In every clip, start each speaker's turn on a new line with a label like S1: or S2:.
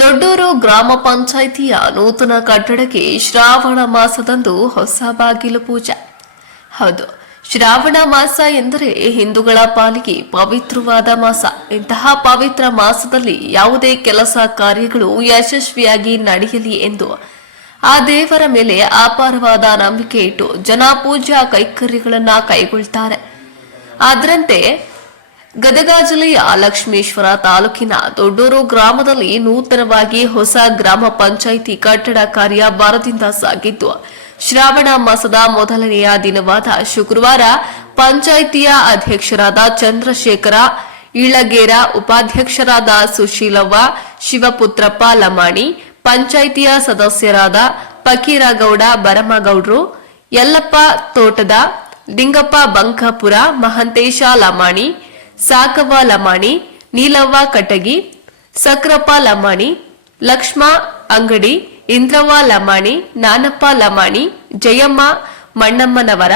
S1: ದೊಡ್ಡೂರು ಗ್ರಾಮ ಪಂಚಾಯಿತಿಯ ನೂತನ ಕಟ್ಟಡಕ್ಕೆ ಶ್ರಾವಣ ಮಾಸದಂದು ಹೊಸ ಬಾಗಿಲು ಪೂಜೆ. ಹೌದು, ಶ್ರಾವಣ ಮಾಸ ಎಂದರೆ ಹಿಂದೂಗಳ ಪಾಲಿಗೆ ಪವಿತ್ರವಾದ ಮಾಸ. ಇಂತಹ ಪವಿತ್ರ ಮಾಸದಲ್ಲಿ ಯಾವುದೇ ಕೆಲಸ ಕಾರ್ಯಗಳು ಯಶಸ್ವಿಯಾಗಿ ನಡೆಯಲಿ ಎಂದು ಆ ದೇವರ ಮೇಲೆ ಅಪಾರವಾದ ನಂಬಿಕೆ ಇಟ್ಟು ಜನ ಪೂಜಾ ಕೈಕರ್ಯಗಳನ್ನ ಕೈಗೊಳ್ತಾರೆ. ಅದರಂತೆ ಗದಗ ಜಿಲ್ಲೆಯ ಲಕ್ಷ್ಮೇಶ್ವರ ತಾಲೂಕಿನ ದೊಡ್ಡೂರು ಗ್ರಾಮದಲ್ಲಿ ನೂತನವಾಗಿ ಹೊಸ ಗ್ರಾಮ ಪಂಚಾಯಿತಿ ಕಟ್ಟಡ ಕಾರ್ಯ ಭರದಿಂದ ಸಾಗಿದ್ದು, ಶ್ರಾವಣ ಮಾಸದ ಮೊದಲನೆಯ ದಿನವಾದ ಶುಕ್ರವಾರ ಪಂಚಾಯಿತಿಯ ಅಧ್ಯಕ್ಷರಾದ ಚಂದ್ರಶೇಖರ, ಇಳಗೇರ ಉಪಾಧ್ಯಕ್ಷರಾದ ಸುಶೀಲವ್ವ ಶಿವಪುತ್ರಪ್ಪ ಲಮಾಣಿ ಪಂಚಾಯಿತಿಯ ಸದಸ್ಯರಾದ ಫಕೀರಗೌಡ ಬರಮಗೌಡ್ರು ಯಲ್ಲಪ್ಪ ತೋಟದ, ಲಿಂಗಪ್ಪ ಬಂಕಾಪುರ, ಮಹಂತೇಶ ಲಮಾಣಿ ಸಾಕವ್ವ ಲಮಾಣಿ, ನೀಲವ್ವ ಕಟಗಿ, ಸಕ್ರಪ್ಪ ಲಮಾಣಿ, ಲಕ್ಷ್ಮ ಅಂಗಡಿ, ಇಂದ್ರವ್ವ ಲಮಾಣಿ, ನಾನಪ್ಪ ಲಮಾಣಿ, ಜಯಮ್ಮ ಮಣ್ಣಮ್ಮನವರ,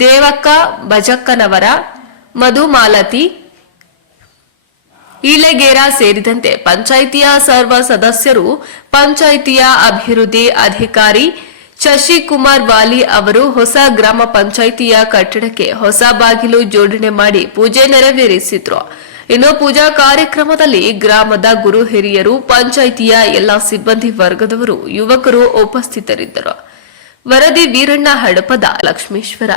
S1: ದೇವಕ್ಕ ಬಜಕ್ಕನವರ ಮಧುಮಾಲತಿ, ಈಳೆಗೇರ ಸೇರಿದಂತೆ ಪಂಚಾಯಿತಿಯ ಸರ್ವ ಸದಸ್ಯರು ಪಂಚಾಯಿತಿಯ ಅಭಿವೃದ್ಧಿ ಅಧಿಕಾರಿ ಶಶಿಕುಮಾರ್ ವಾಲಿ ಅವರು ಹೊಸ ಗ್ರಾಮ ಪಂಚಾಯಿತಿಯ ಕಟ್ಟಡಕ್ಕೆ ಹೊಸ ಬಾಗಿಲು ಜೋಡಣೆ ಮಾಡಿ ಪೂಜೆ ನೆರವೇರಿಸಿದ್ರು. ಇನ್ನು ಪೂಜಾ ಕಾರ್ಯಕ್ರಮದಲ್ಲಿ ಗ್ರಾಮದ ಗುರು ಹಿರಿಯರು, ಪಂಚಾಯಿತಿಯ ಎಲ್ಲಾ ಸಿಬ್ಬಂದಿ ವರ್ಗದವರು, ಯುವಕರು ಉಪಸ್ಥಿತರಿದ್ದರು. ವರದಿ ವೀರಣ್ಣ ಹಡಪದ ಲಕ್ಷ್ಮೇಶ್ವರ.